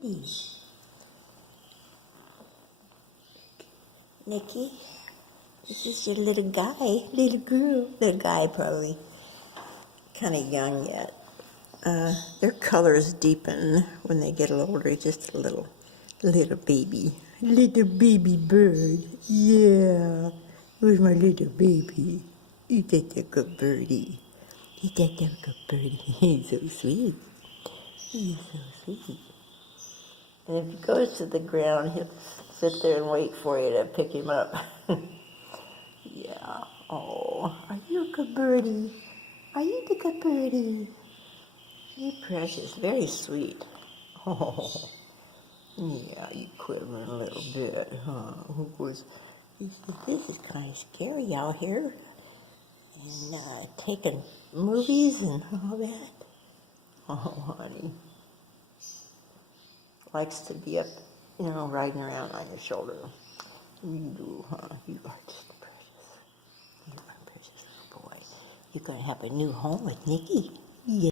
pretty. Niki, this is your little guy, little girl. Little guy probably kind of young yet. Their colors deepen when they get a little older. Just a little baby. Little baby bird. Yeah. Where's my little baby? Is that a good birdie? Is that a good birdie? He's so sweet. He's so sweet. And if he goes to the ground, he'll sit there and wait for you to pick him up. Yeah. Oh, are you a good birdie? Are you the good birdie? You're precious, very sweet. Oh, yeah, you quivering a little bit, huh? This is kind of scary out here. And taking movies and all that. Oh, honey. Likes to be up, riding around on your shoulder. You do, huh? You are just precious. You are a precious little boy. You're going to have a new home with Niki. Yeah.